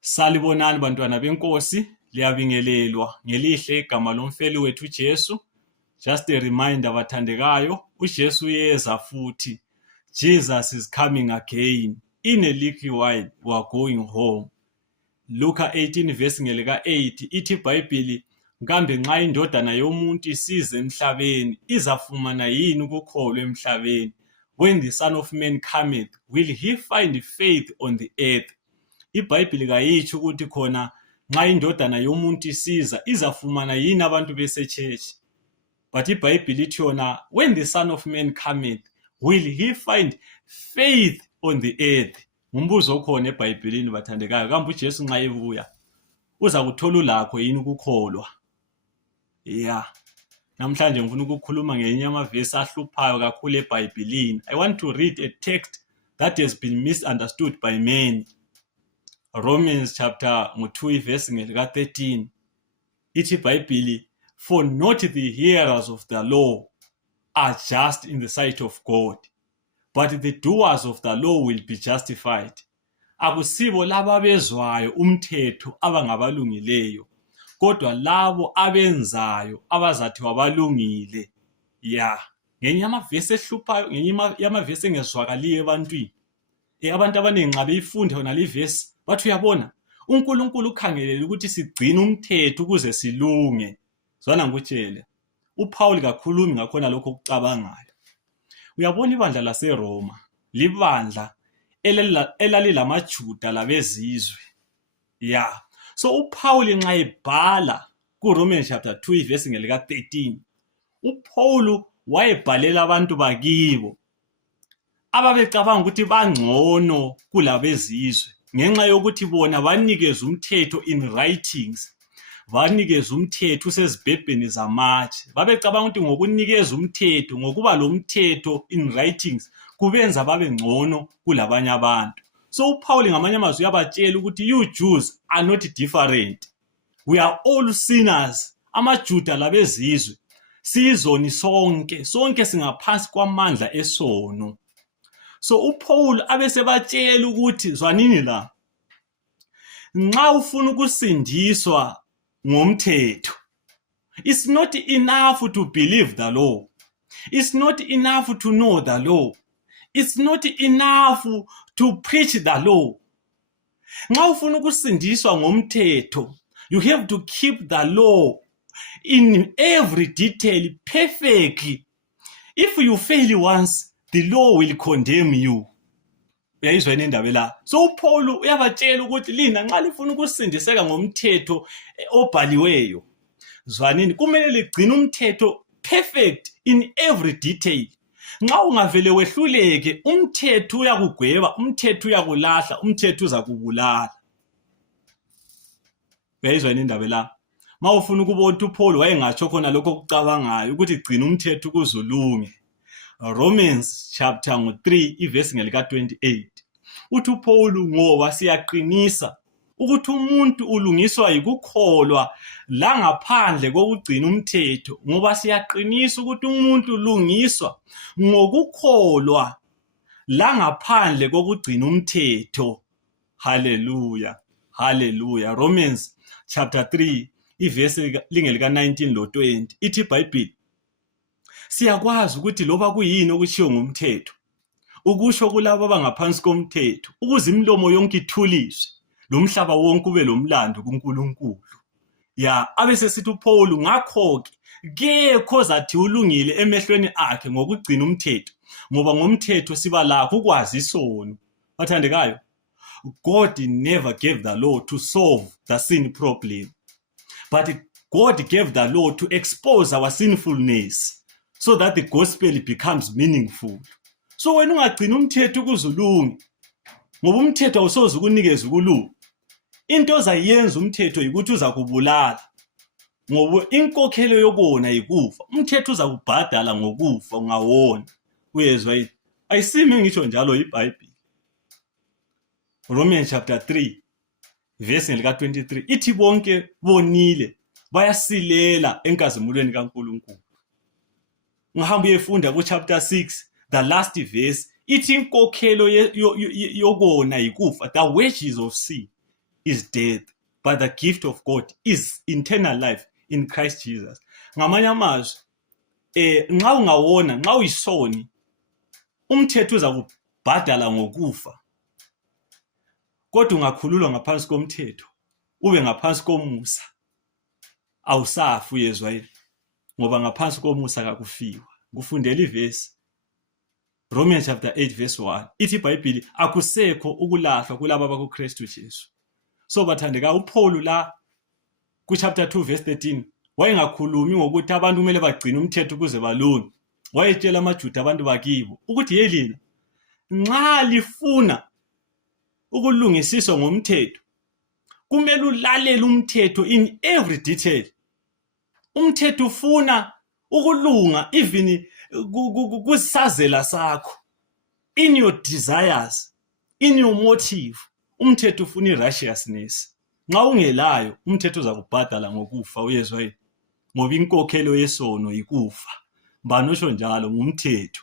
Salibonani bantwana benkosi, liyabingelelwa ngelihle igama lomfeli wethu Jesu. Just a reminder bathandekayo, uJesu uyeza futhi. Jesus is coming again. In a little while we are going home. Luka 18 verse ngelika 8 ithi iBhayibheli, kambe nxa indodana yomuntu isize emhlabeni izafumana yini ukukholwa emhlabeni? When the Son of Man cometh, will he find faith on the earth? iBhayibheli kayitsho ukuthi khona nxa indodana yomuntu isiza izafumana yini abantu besechechi. But iBhayibheli ithi yona, when the Son of Man cometh, will he find faith on the earth? Ngumbuzo okhona eBhayibhelini bathandekayo, kambe uJesu nxa ebuya uza kuthola ulakho yini ukukholwa? Namhlanje ngifuna ukukhuluma ngenye amavesi ahluphayo kakhulu eBhayibhelini. I want to read a text that has been misunderstood by many. Romans chapter 2 verse ngelika 13 ithi iBhayibheli, for not the hearers of the law are just in the sight of God, but the doers of the law will be justified. Akusibo labo abezwayo umthetho abangabalungileyo, kodwa labo abenzayo abazathi wabalungile. Ngenye amavesi ehluphayo, ngenye yamavesi engezwakaliyo ebantwini. Abantu abaningi nxa beyifunda yona le verse bathi uyabona, uNkulunkulu ukhangelele ukuthi sigcine umthetho ukuze silunge. Zwana ngikutshele, uPaul kakhulumi ngakhona lokho okucabangayo. Uyabona ibandla laseRoma libandla elalilamaJuda labezizwe. So uPaul nxa ebhala kuRomans chapter 2 verse ngelika 13, uPaul wayebhalela abantu bakibo ababecabanga ukuthi bangcono kulabezizwe ngenxa yokuthi bona banikeza umthetho in writings, banikeza umthetho usezibhebheni zamatshe. Babecabanga ukuthi ngokunikeza umthetho, ngokuba lo mthetho in writings, kubenza babe ngcono kulabanye abantu. So uPaul ngamanye amazwi uyabatshela ukuthi you Jews are not different. We are all sinners. AmaJuda labezizwe sizoni sonke singaphansi kwamandla esono. So uPaul abesebatshela ukuthi zwanini la, nxa ufuna ukusindiswa ngomthetho, it's not enough to believe the law. It's not enough to know the law. It's not enough to preach the law. Nxa ufuna ukusindiswa ngomthetho, you have to keep the law in every detail perfectly. If you fail once, the law will condemn you. Uyayizwa indaba la. So uPaul uyabatshela ukuthi lina nxa lifuna ukusindiseka ngomthetho obhaliweyo, zwanini, kumele ligcine umthetho perfect in every detail. Nxa ungavele wehluleke, umthetho uyakugweba, umthetho uyakulahla, umthetho uzakubulala. Uyayizwa indaba la. Ma ufuna ukubona uPaul wayengatsho khona lokho okucabangayo ukuthi gcina umthetho ukuze ulunge. Romans chapter 3 verse ngelika 28 uthi uPaul, ngoba siyaqinisa ukuthi umuntu ulungiswa yikukholwa la ngaphandle kokugcina umthetho, ngoba siyaqinisa ukuthi umuntu ulungiswa ngokukholwa la ngaphandle kokugcina umthetho. Hallelujah, hallelujah. Romans chapter 3 verse lingelika 19 lo 20 ithi iBhayibheli, siyakwazi ukuthi loba kuyini okutshiwo ngumthetho ukusho kulabo abangaphansi komthetho, ukuze imilomo yonke ithuliswe lomhlaba wonke ube lomlando kuNkulunkulu. Abesesithi uPaul, ngakho-ke kekho zathi ulungile emehlweni akhe ngokugcina umthetho, ngoba ngomthetho siba lakho ukwazi isono. Bathandekayo, God never gave the law to solve the sin problem, but God gave the law to expose our sinfulness, so that the gospel becomes meaningful. So wena ungagcina umthetho ukuzulunga, ngoba umthetho awusoze ukunikeza ukulunga. Into ozayenza umthetho ukuthi uza kubulala, ngoba inkokhelo yokona yikufa. Umthetho uza kubhadala ngokufa ungawona. Uyezwa yini? Ayisimi ngitsho njalo iBhayibheli. Romans chapter 3 verse ngelika 23 ithi bonke bonile bayasilela enkazimulweni kaNkulunkulu. Ngihamba uyefunda ku chapter 6 the last verse ithi inkokhelo yokona yikufa, the wages of sin. is death, but the gift of God is eternal life in Christ Jesus. Ngamanye amazwi, nxa ungawona, nxa uyisoni, umthetho uza kubhadala ngokufa. Kodwa ungakhululwa ngaphansi komthetho, ube ngaphansi komusa, awusafi uyezwa yini? Ngoba ngaphansi komusa kakufiwa. Ngufundela ivesi Romans chapter 8 verse 1. Ithi iBhayibheli akusekho ukulahlwa kulabo abakuKristu Jesu. So bathandeka, uPaul la ku chapter 2 verse 13 wayengakhulumi ngokuthi abantu kumele bagcine umthetho ukuze balunge. Wayetshela amaJuda abantu bakibo ukuthi yelina, nxa lifuna ukulungisiswa ngomthetho, kumele ulalele umthetho in every detail. Umthetho ufuna ukulunga even kusazela sakho, in your desires, in your motive. Umthetho ufuna righteousness. Nxa ungelayo, umthetho uza kubhadala ngokufa, uyezwa yini? Ngoba inkokhelo yesono ikufa. Mbani osho njalo? Ngumthetho.